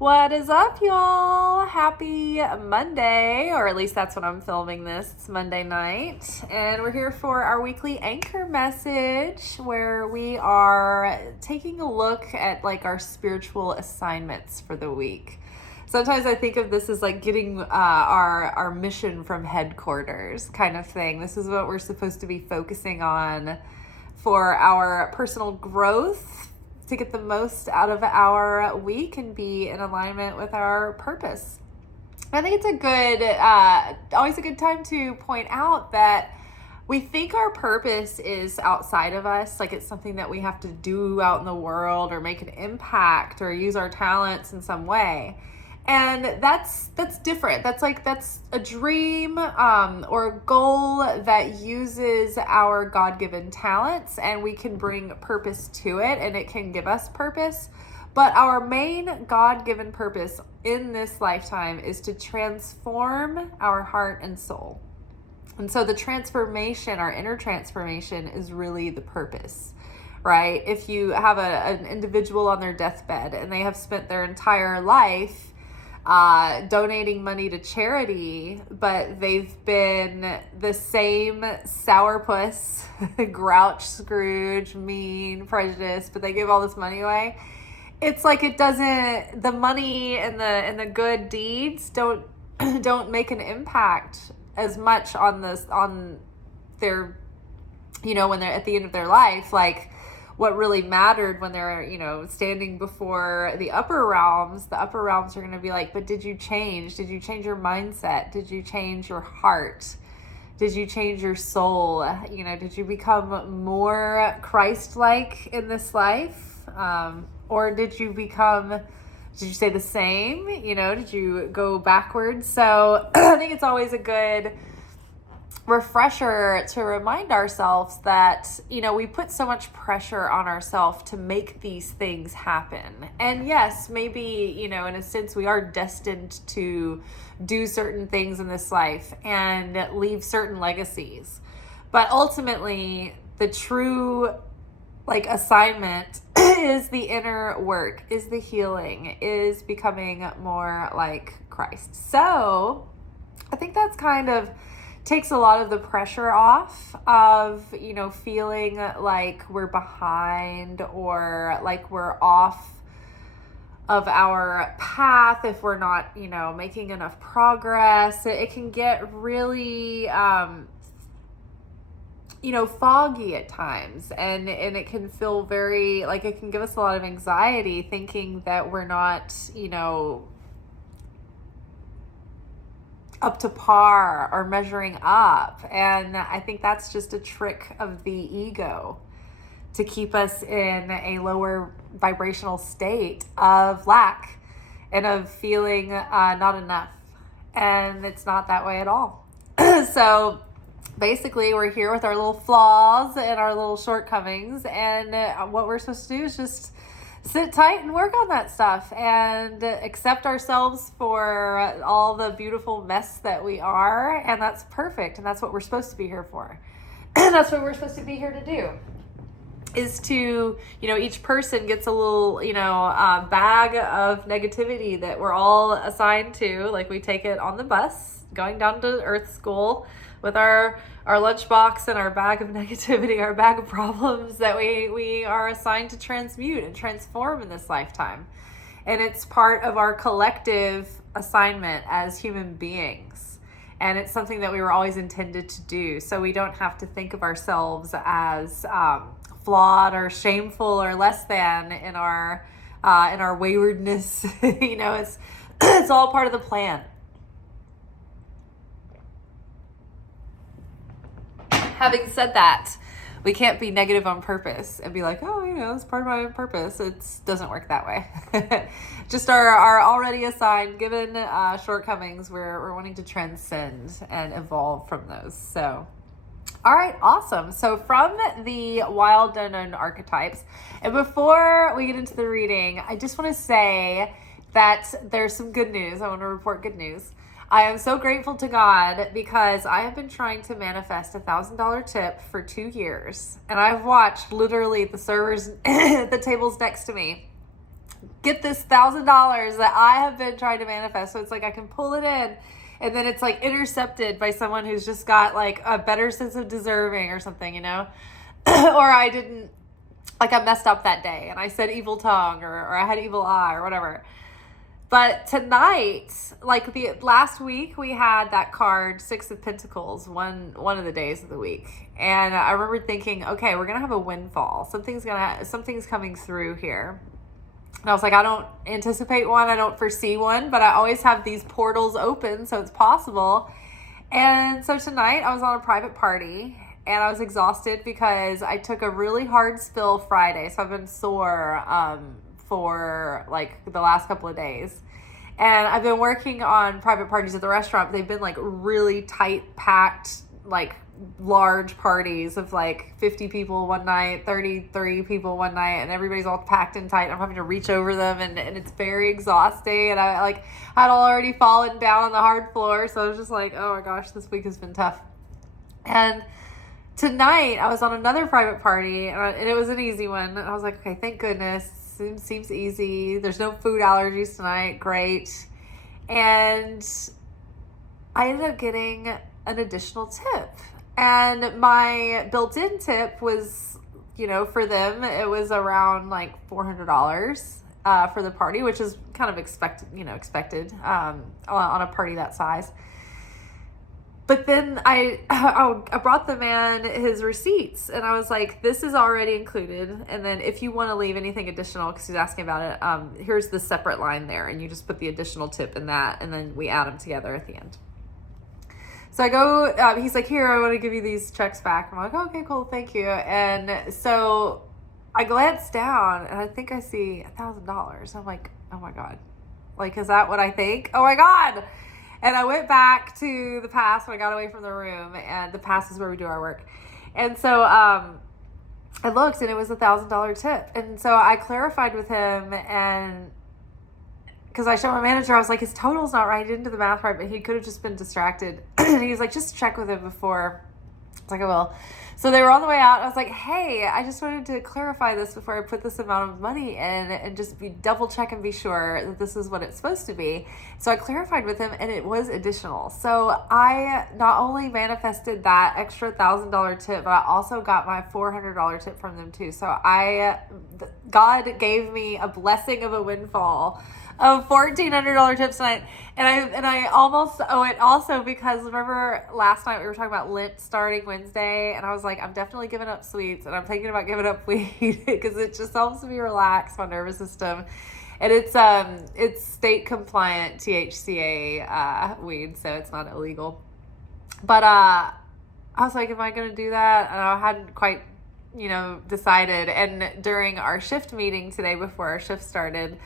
What is up, y'all? Happy Monday, or at least that's when I'm filming this. It's Monday night, and we're here for our weekly anchor message where we are taking a look at like our spiritual assignments for the week. Sometimes I think of this as like getting our mission from headquarters kind of thing. This is what we're supposed to be focusing on for our personal growth, to get the most out of our week and be in alignment with our purpose. I think it's always a good time to point out that we think our purpose is outside of us, like it's something that we have to do out in the world or make an impact or use our talents in some way. And that's different. That's a dream or a goal that uses our God-given talents, and we can bring purpose to it, and it can give us purpose. But our main God-given purpose in this lifetime is to transform our heart and soul. And so the transformation, our inner transformation, is really the purpose. Right? If you have an individual on their deathbed and they have spent their entire life donating money to charity, but they've been the same sourpuss, grouch, Scrooge, mean, prejudiced, but they give all this money away. It's like the money and the good deeds don't make an impact as much on their, when they're at the end of their life. Like, what really mattered when they're, standing before the upper realms are going to be like, but did you change? Did you change your mindset? Did you change your heart? Did you change your soul? Did you become more Christ-like in this life? Or did you stay the same? Did you go backwards? So I think it's always a good refresher to remind ourselves that, we put so much pressure on ourselves to make these things happen. And yes, maybe, in a sense, we are destined to do certain things in this life and leave certain legacies. But ultimately, the true assignment is the inner work, is the healing, is becoming more like Christ. So I think that's kind of takes a lot of the pressure off of, feeling like we're behind or like we're off of our path if we're not, making enough progress. It can get really, foggy at times, and it can feel very, it can give us a lot of anxiety thinking that we're not, up to par or measuring up. And I think that's just a trick of the ego to keep us in a lower vibrational state of lack and of feeling not enough. And it's not that way at all. So basically, we're here with our little flaws and our little shortcomings, and what we're supposed to do is just sit tight and work on that stuff and accept ourselves for all the beautiful mess that we are. And that's perfect. And that's what we're supposed to be here for. And that's what we're supposed to be here to do, is to, each person gets a little, bag of negativity that we're all assigned to. Like, we take it on the bus going down to Earth School with our lunchbox and our bag of negativity, our bag of problems that we are assigned to transmute and transform in this lifetime. And it's part of our collective assignment as human beings. And it's something that we were always intended to do. So we don't have to think of ourselves as flawed or shameful or less than in our waywardness. It's all part of the plan. Having said that, we can't be negative on purpose and be like, oh, it's part of my purpose. It doesn't work that way. Just our already assigned, given shortcomings, we're wanting to transcend and evolve from those. So, all right, awesome. So from the wild unknown archetypes, and before we get into the reading, I just want to say that there's some good news. I want to report good news. I am so grateful to God because I have been trying to manifest $1,000 tip for 2 years. And I've watched literally the servers, the tables next to me, get this $1,000 that I have been trying to manifest. So it's like I can pull it in, and then it's like intercepted by someone who's just got like a better sense of deserving or something, you know? Or I didn't, like I messed up that day and I said evil tongue, or I had evil eye or whatever. But tonight, like the last week, we had that card, Six of Pentacles, one of the days of the week. And I remember thinking, okay, we're going to have a windfall. Something's coming through here. And I was like, I don't anticipate one. I don't foresee one, but I always have these portals open, so it's possible. And so tonight I was on a private party and I was exhausted because I took a really hard spill Friday. So I've been sore, for like the last couple of days. And I've been working on private parties at the restaurant. They've been like really tight packed, like large parties of like 50 people one night, 33 people one night, and everybody's all packed and tight. I'm having to reach over them, and it's very exhausting. And I like had already fallen down on the hard floor. So I was just like, oh my gosh, this week has been tough. And tonight I was on another private party, and it was an easy one. And I was like, okay, thank goodness. Seems easy. There's no food allergies tonight. Great. And I ended up getting an additional tip. And my built-in tip was, you know, for them, it was around like $400 for the party, which is kind of expected on a party that size. But then I brought the man his receipts, and I was like, this is already included. And then if you want to leave anything additional, because he's asking about it, here's the separate line there. And you just put the additional tip in that, and then we add them together at the end. So I go, he's like, here, I want to give you these checks back. I'm like, oh, okay, cool, thank you. And so I glance down, and I think I see $1,000. I'm like, oh my God. Like, is that what I think? Oh my God. And I went back to the past when I got away from the room, and the past is where we do our work. And so I looked, and it was $1,000 tip. And so I clarified with him, and because I showed my manager, I was like, his total's not right. He didn't do the math right, but he could have just been distracted. And he was like, just check with him before. I was like, I will. So they were on the way out. I was like, hey, I just wanted to clarify this before I put this amount of money in, and just double check and be sure that this is what it's supposed to be. So I clarified with him, and it was additional. So I not only manifested that extra $1,000 tip, but I also got my $400 tip from them too. So God gave me a blessing of a windfall of $1,400 tips tonight. And I almost owe it also because remember last night we were talking about Lent starting Wednesday, and I was like, I'm definitely giving up sweets, and I'm thinking about giving up weed because it just helps me relax my nervous system. And it's state compliant THCA weed, so it's not illegal. But I was like, am I going to do that? And I hadn't quite, decided. And during our shift meeting today before our shift started,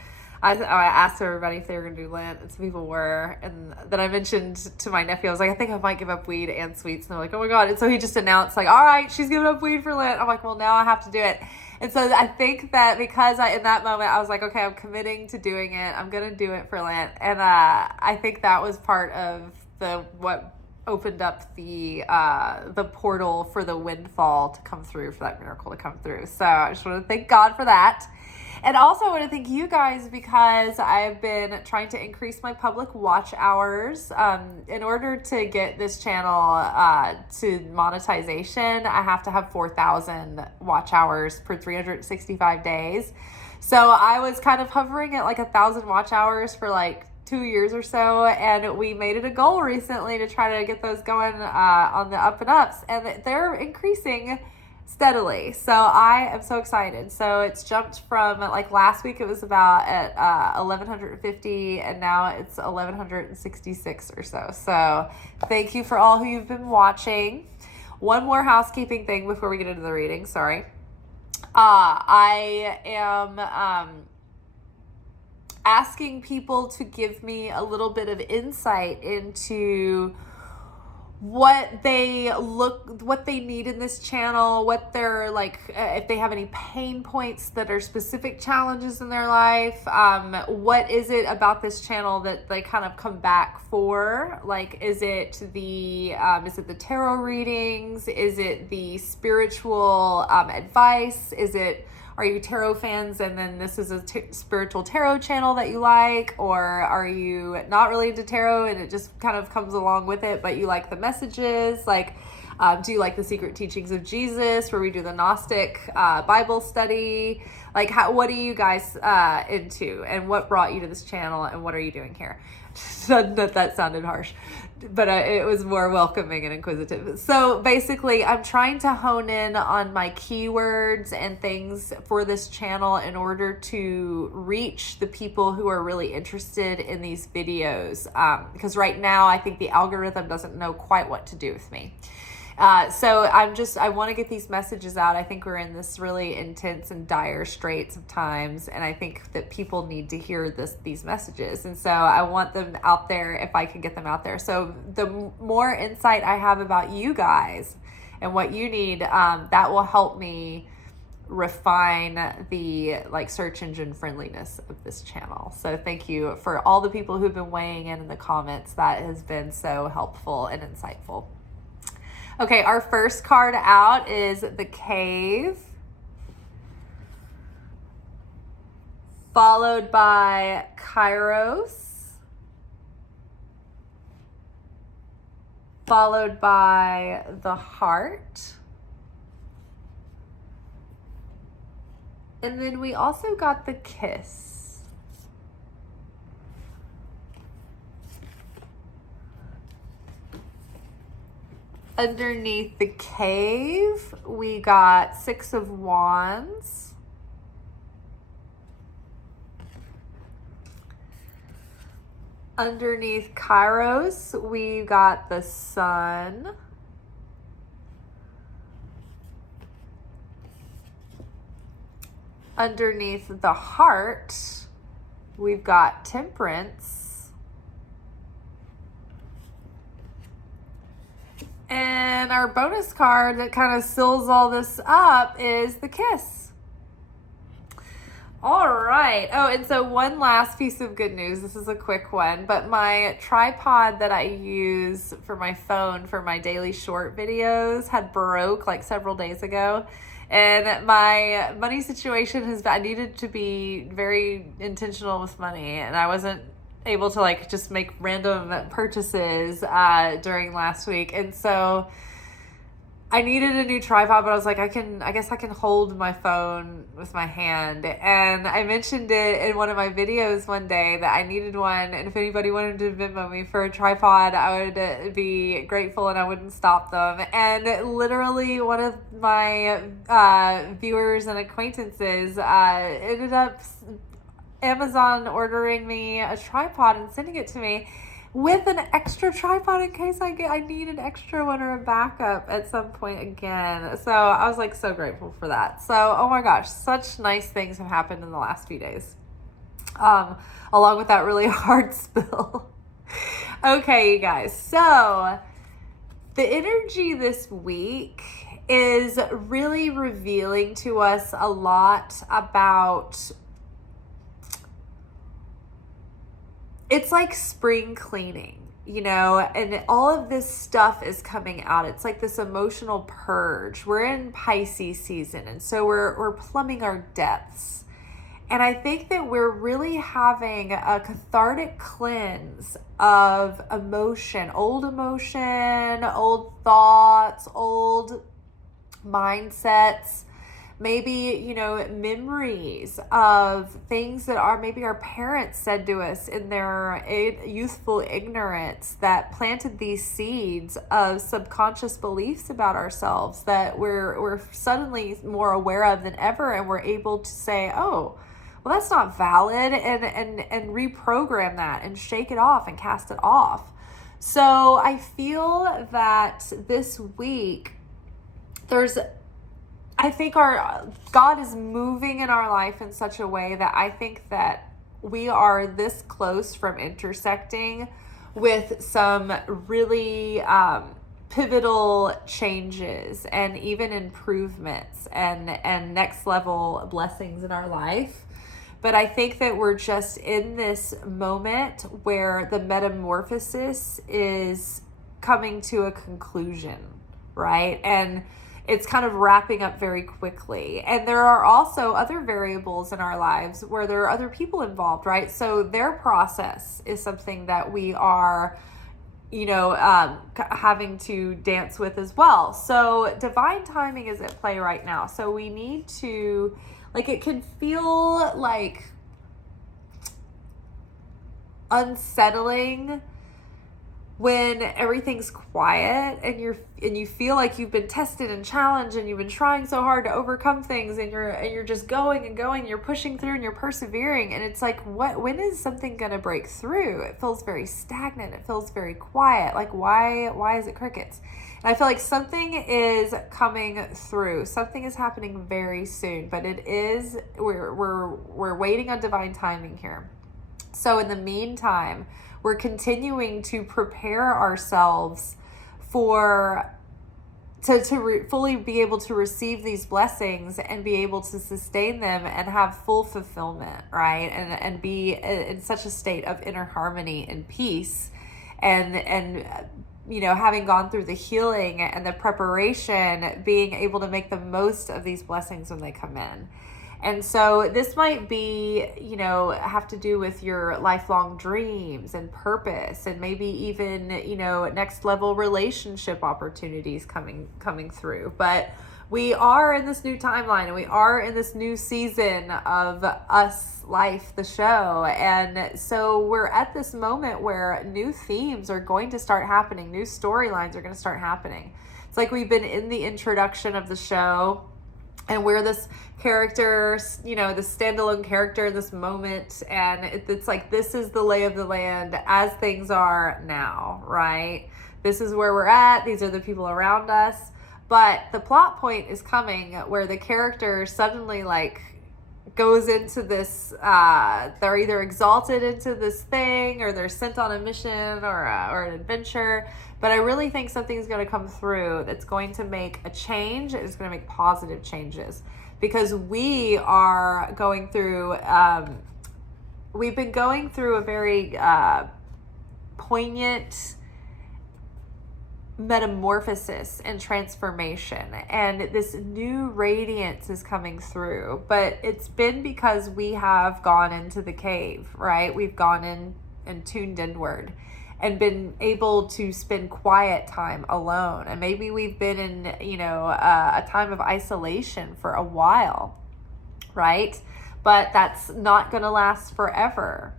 I asked everybody if they were going to do Lent, and some people were. And then I mentioned to my nephew, I was like, I think I might give up weed and sweets. And they're like, oh my God. And so he just announced like, all right, she's giving up weed for Lent. I'm like, well, now I have to do it. And so I think that because in that moment, I was like, okay, I'm committing to doing it. I'm going to do it for Lent. And I think that was part of what opened up the portal for the windfall to come through, for that miracle to come through. So I just want to thank God for that. And also I want to thank you guys because I've been trying to increase my public watch hours. In order to get this channel to monetization, I have to have 4,000 watch hours per 365 days. So I was kind of hovering at like 1,000 watch hours for like 2 years or so, and we made it a goal recently to try to get those going on the up and ups, and they're increasing steadily. So I am so excited. So it's jumped from like last week it was about at 1,150, and now it's 1,166 or so. So thank you for all who you've been watching. One more housekeeping thing before we get into the reading. Sorry. I am asking people to give me a little bit of insight into what they need in this channel, what they're like, if they have any pain points that are specific challenges in their life. What is it about this channel that they kind of come back for? Like, is it the tarot readings? Is it the spiritual advice? Is it are you tarot fans and then this is a spiritual tarot channel that you like? Or are you not really into tarot and it just kind of comes along with it, but you like the messages? Like, do you like the secret teachings of Jesus, where we do the Gnostic Bible study? Like, what are you guys into, and what brought you to this channel, and what are you doing here? That sounded harsh, but it was more welcoming and inquisitive. So basically, I'm trying to hone in on my keywords and things for this channel in order to reach the people who are really interested in these videos. Because right now, I think the algorithm doesn't know quite what to do with me. So I want to get these messages out. I think we're in this really intense and dire straits of times, and I think that people need to hear these messages. And so I want them out there if I can get them out there. So the more insight I have about you guys and what you need, that will help me refine the search engine friendliness of this channel. So thank you for all the people who've been weighing in the comments. That has been so helpful and insightful. Okay, our first card out is the Cave, followed by Kairos, followed by the Heart, and then we also got the Kiss. Underneath the Cave, we got Six of Wands. Underneath Kairos, we got the Sun. Underneath the Heart, we've got Temperance. And our bonus card that kind of seals all this up is the Kiss. All right. Oh, and so one last piece of good news. This is a quick one, but my tripod that I use for my phone for my daily short videos had broke several days ago. And my money situation I needed to be very intentional with money, and I wasn't able to just make random purchases during last week. And so I needed a new tripod, but I was like, I guess I can hold my phone with my hand. And I mentioned it in one of my videos one day that I needed one, and if anybody wanted to Venmo me for a tripod, I would be grateful and I wouldn't stop them. And literally one of my viewers and acquaintances ended up Amazon ordering me a tripod and sending it to me with an extra tripod in case I need an extra one or a backup at some point again. So I was so grateful for that. So, oh my gosh, such nice things have happened in the last few days. Along with that really hard spill. Okay, you guys. So the energy this week is really revealing to us a lot about, it's like spring cleaning, and all of this stuff is coming out. It's like this emotional purge. We're in Pisces season, and so we're plumbing our depths. And I think that we're really having a cathartic cleanse of emotion, old thoughts, old mindsets, maybe, memories of things that maybe our parents said to us in their youthful ignorance that planted these seeds of subconscious beliefs about ourselves that we're suddenly more aware of than ever, and we're able to say, oh, well, that's not valid, and reprogram that and shake it off and cast it off. So I feel that this week I think our God is moving in our life in such a way that I think that we are this close from intersecting with some really pivotal changes and even improvements and next level blessings in our life. But I think that we're just in this moment where the metamorphosis is coming to a conclusion, right? And it's kind of wrapping up very quickly. And there are also other variables in our lives where there are other people involved, right? So their process is something that we are, having to dance with as well. So divine timing is at play right now. So we need to, it can feel like unsettling when everything's quiet and you feel like you've been tested and challenged and you've been trying so hard to overcome things, and you're just going and going, you're pushing through and you're persevering, and it's like, when is something gonna break through? It feels very stagnant, it feels very quiet. Why is it crickets? And I feel like something is coming through, something is happening very soon, but we're waiting on divine timing here. So in the meantime, we're continuing to prepare ourselves to fully be able to receive these blessings and be able to sustain them and have full fulfillment, right? And be in such a state of inner harmony and peace, and having gone through the healing and the preparation, being able to make the most of these blessings when they come in. And so this might be, have to do with your lifelong dreams and purpose, and maybe even, next level relationship opportunities coming through. But we are in this new timeline, and we are in this new season of Us Life, the show. And so we're at this moment where new themes are going to start happening. New storylines are going to start happening. It's like we've been in the introduction of the show, and we're this character, this standalone character in this moment. And it's like, this is the lay of the land as things are now, right? This is where we're at. These are the people around us. But the plot point is coming where the character suddenly goes into this, they're either exalted into this thing, or they're sent on a mission or an adventure. But I really think something's going to come through that's going to make a change. It's going to make positive changes, because we are going through, we've been going through a very poignant metamorphosis and transformation, and this new radiance is coming through. But it's been because we have gone into the cave, right? We've gone in and tuned inward and been able to spend quiet time alone. And maybe we've been in, a time of isolation for a while, right? But that's not going to last forever.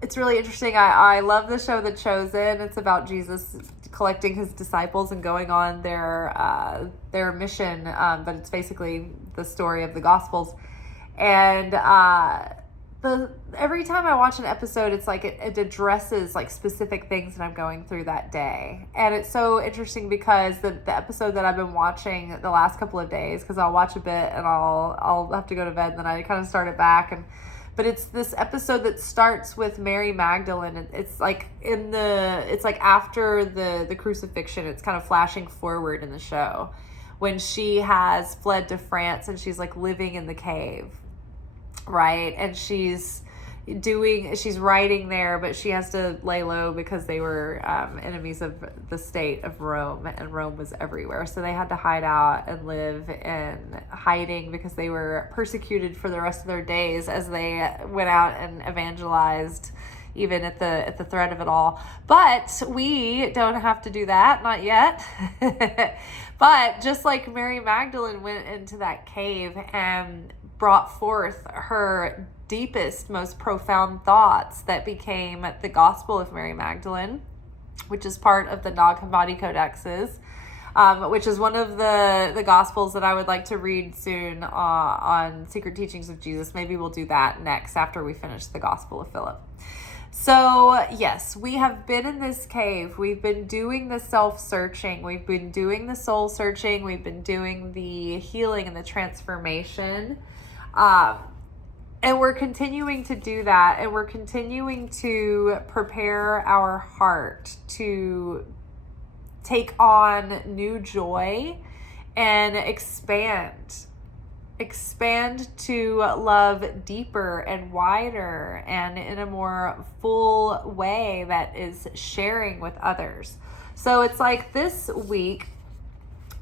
It's really interesting. I love the show The Chosen. It's about Jesus collecting his disciples and going on their mission. But it's basically the story of the Gospels. And every time I watch an episode, it's like it addresses specific things that I'm going through that day. And it's so interesting because the episode that I've been watching the last couple of days, because I'll watch a bit and I'll have to go to bed, and then I kind of start it back. But it's this episode that starts with Mary Magdalene. It's like after the crucifixion. It's kind of flashing forward in the show when she has fled to France and she's living in the cave, right? And she's writing there, but she has to lay low because they were enemies of the state of Rome, and Rome was everywhere. So they had to hide out and live in hiding because they were persecuted for the rest of their days as they went out and evangelized, even at the threat of it all. But we don't have to do that, not yet. But just like Mary Magdalene went into that cave and brought forth her deepest, most profound thoughts that became the Gospel of Mary Magdalene, which is part of the Nag Hammadi Codexes, which is one of the Gospels that I would like to read soon on Secret Teachings of Jesus. Maybe we'll do that next after we finish the Gospel of Philip. So yes, we have been in this cave. We've been doing the self-searching. We've been doing the soul searching. We've been doing the healing and the transformation. And we're continuing to do that, and we're continuing to prepare our heart to take on new joy and expand to love deeper and wider and in a more full way that is sharing with others. So it's like this week,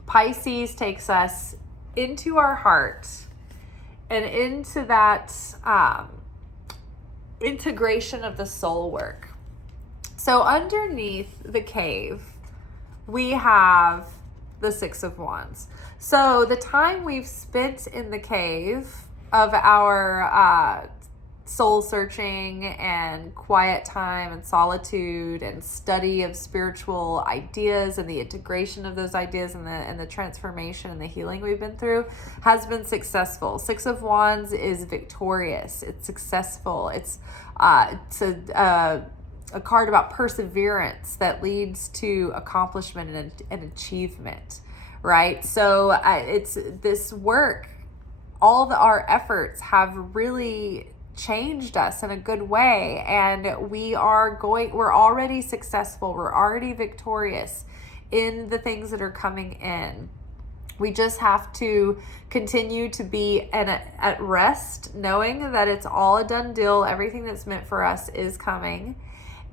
Pisces takes us into our heart and into that integration of the soul work. So underneath the cave, we have the Six of Wands. So the time we've spent in the cave of our soul searching and quiet time and solitude and study of spiritual ideas and the integration of those ideas and the transformation and the healing we've been through has been successful. Six of Wands is victorious. It's successful. It's a card about perseverance that leads to accomplishment and achievement, right? So it's this work, our efforts have really changed us in a good way, and we're already successful, we're already victorious in the things that are coming in. We just have to continue to be at rest, knowing that it's all a done deal. Everything that's meant for us is coming,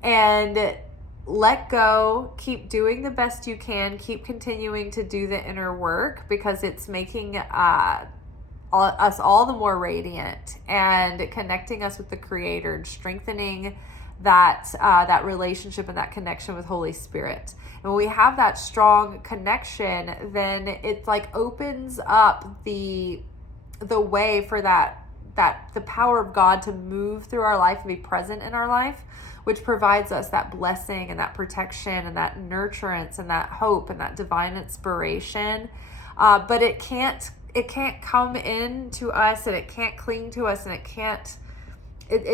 and let go, keep doing the best you can, keep continuing to do the inner work, because it's making us all the more radiant and connecting us with the Creator and strengthening that relationship and that connection with Holy Spirit. And when we have that strong connection, then it like opens up the way for that the power of God to move through our life and be present in our life, which provides us that blessing and that protection and that nurturance and that hope and that divine inspiration. But it can't come into us, and it can't cling to us, and it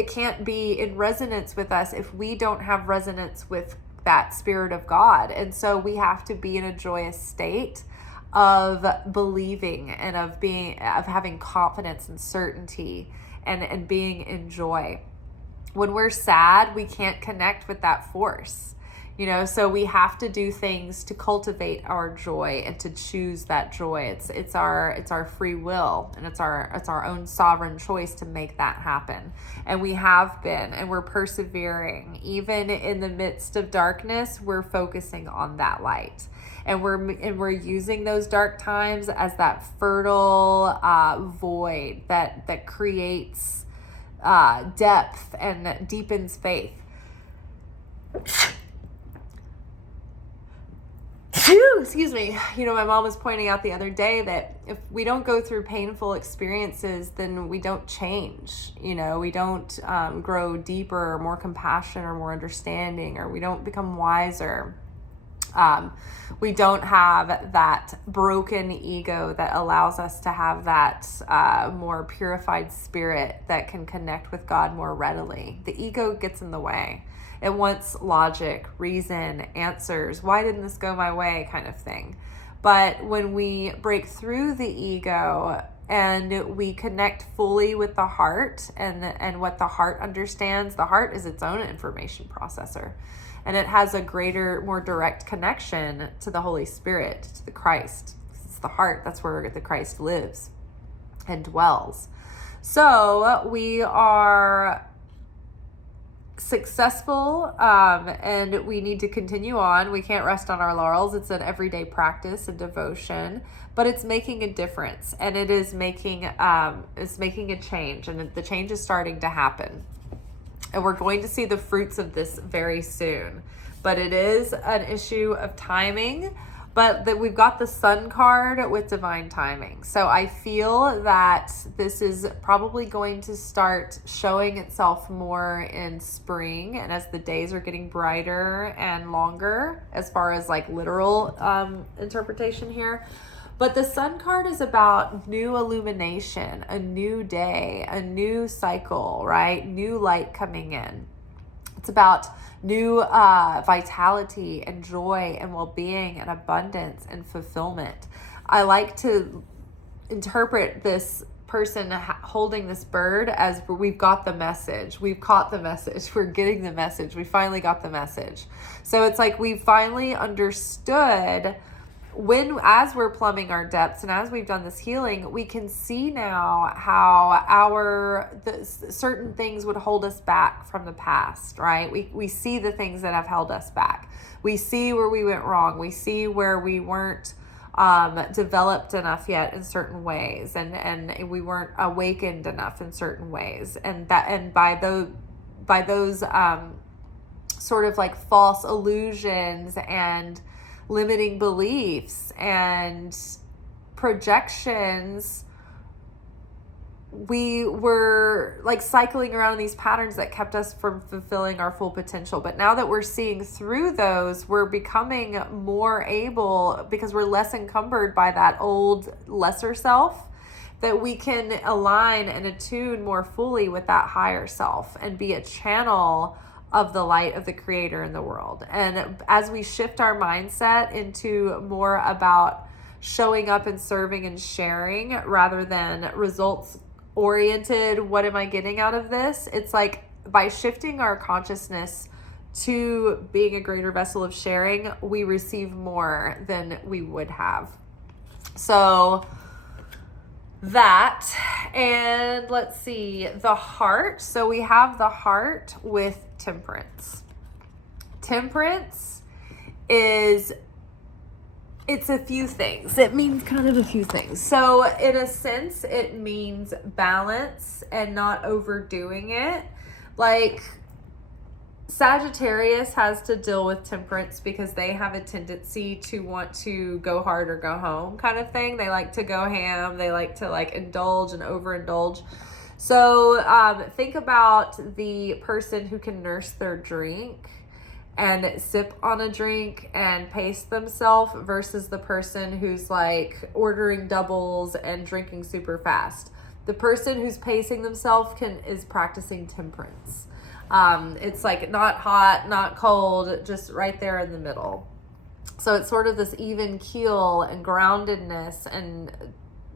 can't be in resonance with us if we don't have resonance with that Spirit of God. And so we have to be in a joyous state of believing and of having confidence and certainty and being in joy. When we're sad, we can't connect with that force. So we have to do things to cultivate our joy and to choose that joy. It's our free will, and it's our own sovereign choice to make that happen. And we have been, and we're persevering. Even in the midst of darkness, we're focusing on that light. And we're using those dark times as that fertile void that creates depth and deepens faith. Excuse me. My mom was pointing out the other day that if we don't go through painful experiences, then we don't change. We don't grow deeper or more compassion or more understanding, or we don't become wiser. We don't have that broken ego that allows us to have that more purified spirit that can connect with God more readily. The ego gets in the way. It wants logic, reason, answers. Why didn't this go my way, kind of thing. But when we break through the ego and we connect fully with the heart and what the heart understands, the heart is its own information processor. And it has a greater, more direct connection to the Holy Spirit, to the Christ. It's the heart. That's where the Christ lives and dwells. So we are successful, and we need to continue on. We can't rest on our laurels. It's an everyday practice and devotion, but it's making a difference, and it is making a change, and the change is starting to happen. And we're going to see the fruits of this very soon. But it is an issue of timing. But that we've got the Sun card with divine timing. So I feel that this is probably going to start showing itself more in spring, and as the days are getting brighter and longer, as far as like literal interpretation here. But the Sun card is about new illumination, a new day, a new cycle, right? New light coming in. It's about new vitality and joy and well-being and abundance and fulfillment. I like to interpret this person holding this bird as we've got the message. We've caught the message. We're getting the message. We finally got the message. So it's like we finally understood as we're plumbing our depths and as we've done this healing, we can see now how certain things would hold us back from the past, right? We see the things that have held us back. We see where we went wrong. We see where we weren't developed enough yet in certain ways, and we weren't awakened enough in certain ways, and by those sort of like false illusions and limiting beliefs and projections, we were like cycling around in these patterns that kept us from fulfilling our full potential. But now that we're seeing through those, we're becoming more able, because we're less encumbered by that old lesser self, that we can align and attune more fully with that higher self and be a channel of the light of the creator in the world. And as we shift our mindset into more about showing up and serving and sharing rather than results oriented, what am I getting out of this? It's like by shifting our consciousness to being a greater vessel of sharing, we receive more than we would have. So that, and let's see, the heart. So we have the heart with temperance. Temperance is, it's a few things. It means kind of a few things. So in a sense, it means balance and not overdoing it. Like Sagittarius has to deal with temperance because they have a tendency to want to go hard or go home kind of thing. They like to go ham. They like to like indulge and overindulge. So think about the person who can nurse their drink and sip on a drink and pace themselves versus the person who's like ordering doubles and drinking super fast. The person who's pacing themselves is practicing temperance. It's like not hot, not cold, just right there in the middle. So it's sort of this even keel and groundedness and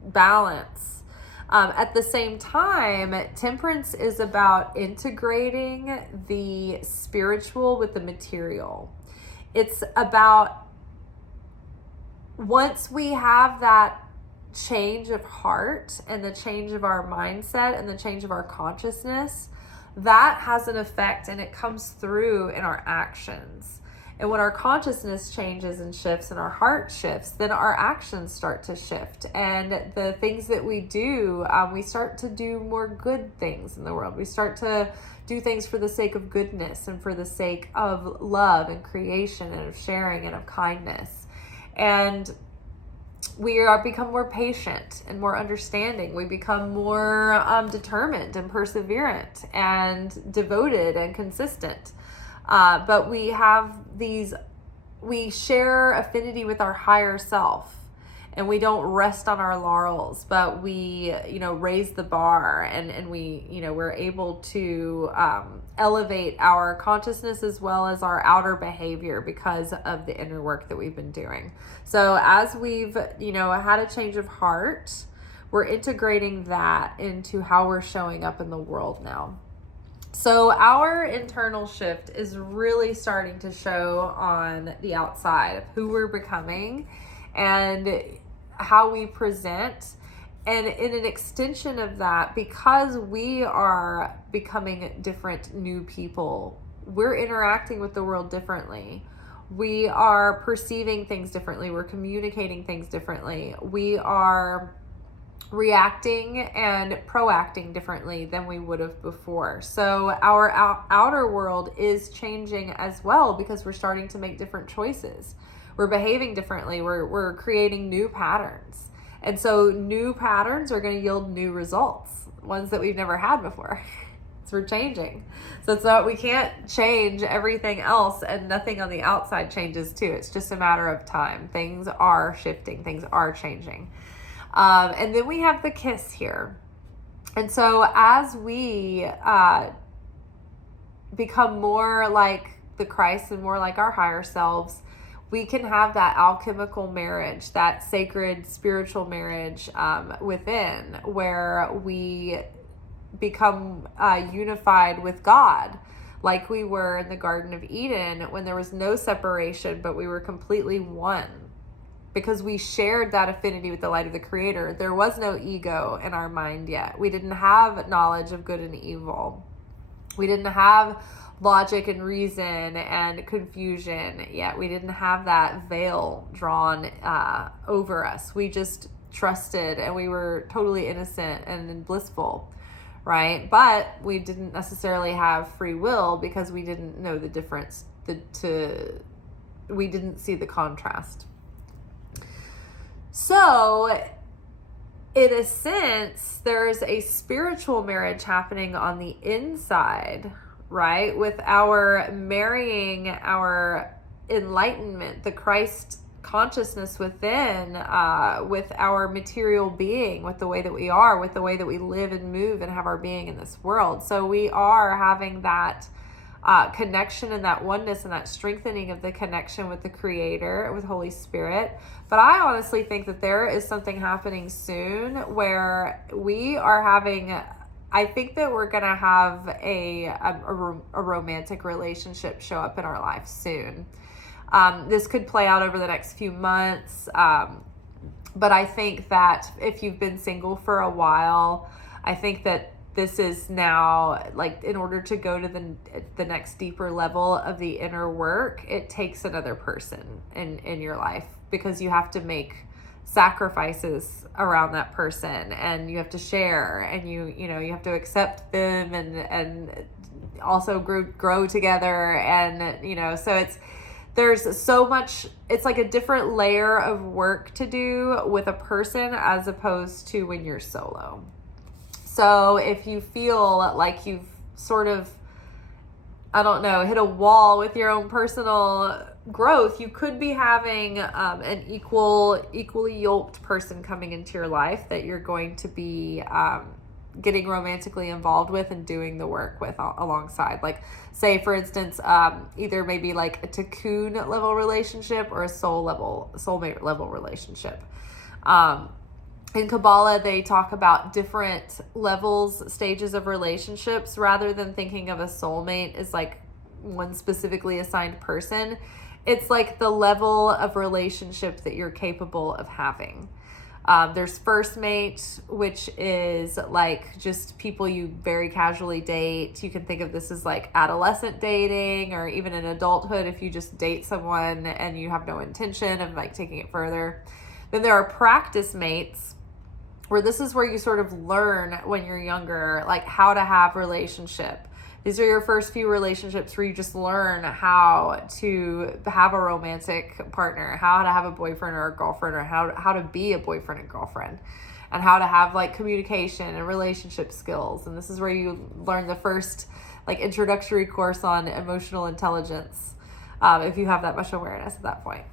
balance. At the same time, temperance is about integrating the spiritual with the material. It's about, once we have that change of heart and the change of our mindset and the change of our consciousness, that has an effect and it comes through in our actions. And when our consciousness changes and shifts and our heart shifts, then our actions start to shift. And the things that we do, we start to do more good things in the world. We start to do things for the sake of goodness and for the sake of love and creation and of sharing and of kindness. And we become more patient and more understanding. We become more determined and perseverant and devoted and consistent. But we share affinity with our higher self, and we don't rest on our laurels, but we, raise the bar, and we're able to elevate our consciousness as well as our outer behavior because of the inner work that we've been doing. So as we've, had a change of heart, we're integrating that into how we're showing up in the world now. So our internal shift is really starting to show on the outside of who we're becoming and how we present. And in an extension of that, because we are becoming different new people, we're interacting with the world differently. We are perceiving things differently. We're communicating things differently. We are reacting and proacting differently than we would have before. So our outer world is changing as well because we're starting to make different choices. We're behaving differently. We're creating new patterns. And so new patterns are going to yield new results, ones that we've never had before. So we're changing. So it's not, we can't change everything else and nothing on the outside changes too. It's just a matter of time. Things are shifting. Things are changing. And then we have the kiss here. And so as we become more like the Christ and more like our higher selves, we can have that alchemical marriage, that sacred spiritual marriage within, where we become unified with God, like we were in the Garden of Eden when there was no separation, but we were completely one. Because we shared that affinity with the light of the Creator. There was no ego in our mind yet. We didn't have knowledge of good and evil. We didn't have logic and reason and confusion yet. We didn't have that veil drawn over us. We just trusted, and we were totally innocent and blissful, right? But we didn't necessarily have free will because we didn't know the difference. We didn't see the contrast. So, in a sense, there's a spiritual marriage happening on the inside, right? With our marrying our enlightenment, the Christ consciousness within, with our material being, with the way that we are, with the way that we live and move and have our being in this world. So we are having that connection and that oneness and that strengthening of the connection with the Creator, with Holy Spirit. But I honestly think that there is something happening soon where we are having, I think that we're going to have a romantic relationship show up in our life soon. This could play out over the next few months. But I think that if you've been single for a while, I think that this is now, like, in order to go to the next deeper level of the inner work, it takes another person in your life, because you have to make sacrifices around that person, and you have to share, and you have to accept them, and also grow together, and so there's so much. It's like a different layer of work to do with a person as opposed to when you're solo. So if you feel like you've sort of, I don't know, hit a wall with your own personal growth, you could be having an equally yoked person coming into your life that you're going to be getting romantically involved with and doing the work with alongside. Like, say, for instance, either maybe like a tikkun level relationship or a soulmate level relationship. In Kabbalah, they talk about different levels, stages of relationships, rather than thinking of a soulmate as like one specifically assigned person. It's like the level of relationship that you're capable of having. There's first mate, which is like just people you very casually date. You can think of this as like adolescent dating, or even in adulthood if you just date someone and you have no intention of like taking it further. Then there are practice mates, where this is where you sort of learn when you're younger, like how to have relationship. These are your first few relationships where you just learn how to have a romantic partner, how to have a boyfriend or a girlfriend, or how to be a boyfriend and girlfriend, and how to have like communication and relationship skills. And this is where you learn the first like introductory course on emotional intelligence, if you have that much awareness at that point.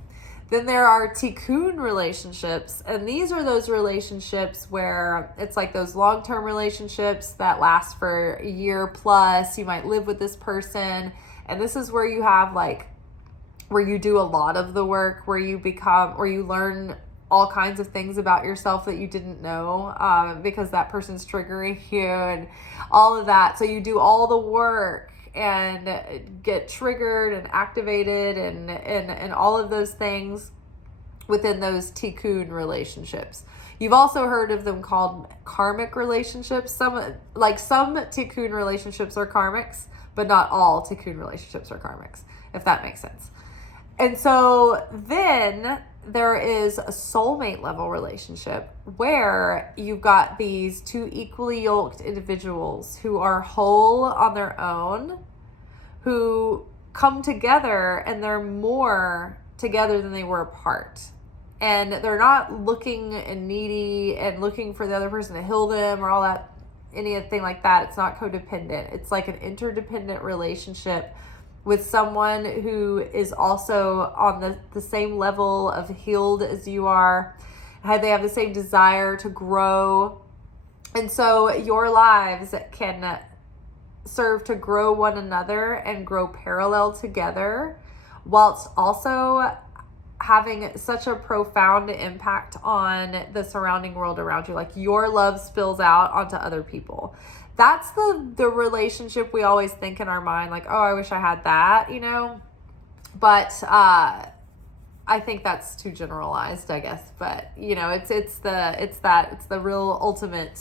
Then there are tikkun relationships, and these are those relationships where it's like those long-term relationships that last for a year plus. You might live with this person, and this is where you have like, where you do a lot of the work, where you learn all kinds of things about yourself that you didn't know, because that person's triggering you and all of that. So you do all the work and get triggered and activated and all of those things within those tikkun relationships. You've also heard of them called karmic relationships. Some tikkun relationships are karmics, but not all tikkun relationships are karmics, if that makes sense. And so then there is a soulmate level relationship where you've got these two equally yoked individuals who are whole on their own, who come together, and they're more together than they were apart. And they're not looking and needy and looking for the other person to heal them or all that, anything like that. It's not codependent. It's like an interdependent relationship with someone who is also on the same level of healed as you are. They have the same desire to grow. And so your lives can serve to grow one another and grow parallel together, whilst also having such a profound impact on the surrounding world around you. Like, your love spills out onto other people. That's the relationship we always think in our mind, like, oh, I wish I had that, but I think that's too generalized, I guess. But it's the real ultimate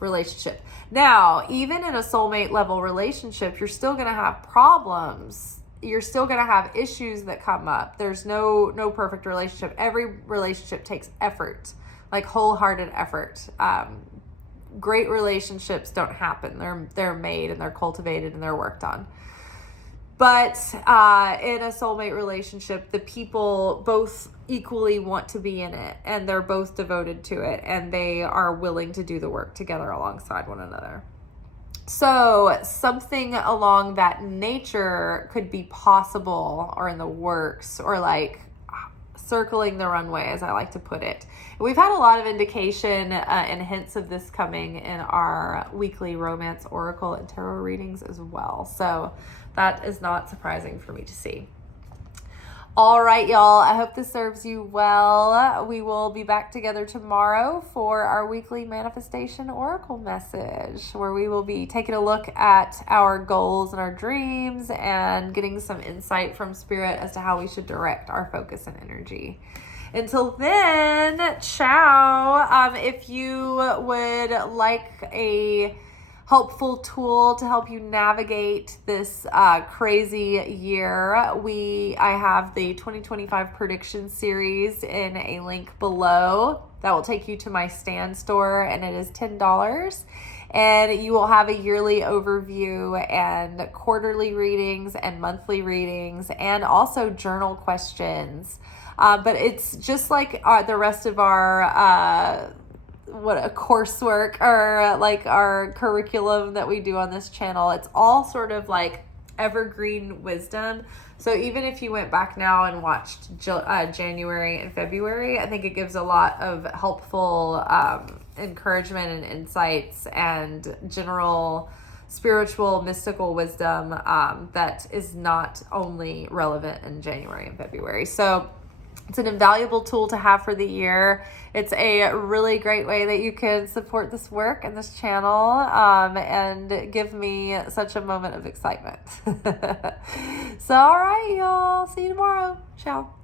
relationship. Now, even in a soulmate level relationship, you're still going to have problems. You're still going to have issues that come up. There's no perfect relationship. Every relationship takes effort, like wholehearted effort. Great relationships don't happen. They're made and they're cultivated and they're worked on. But in a soulmate relationship, the people both equally want to be in it, and they're both devoted to it, and they are willing to do the work together alongside one another. So something along that nature could be possible or in the works, or like circling the runway, as I like to put it. We've had a lot of indication and hints of this coming in our weekly romance oracle and tarot readings as well. So that is not surprising for me to see. All right, y'all. I hope this serves you well. We will be back together tomorrow for our weekly manifestation oracle message, where we will be taking a look at our goals and our dreams and getting some insight from spirit as to how we should direct our focus and energy. Until then, ciao. If you would like a helpful tool to help you navigate this crazy year, I have the 2025 prediction series in a link below that will take you to my stand store, and it is $10. And you will have a yearly overview and quarterly readings and monthly readings, and also journal questions. But it's just like the rest of our coursework, or like our curriculum that we do on this channel. It's all sort of like evergreen wisdom. So even if you went back now and watched January and February, I think it gives a lot of helpful encouragement and insights and general spiritual, mystical wisdom that is not only relevant in January and February. So it's an invaluable tool to have for the year. It's a really great way that you can support this work and this channel and give me such a moment of excitement. So, all right, y'all. See you tomorrow. Ciao.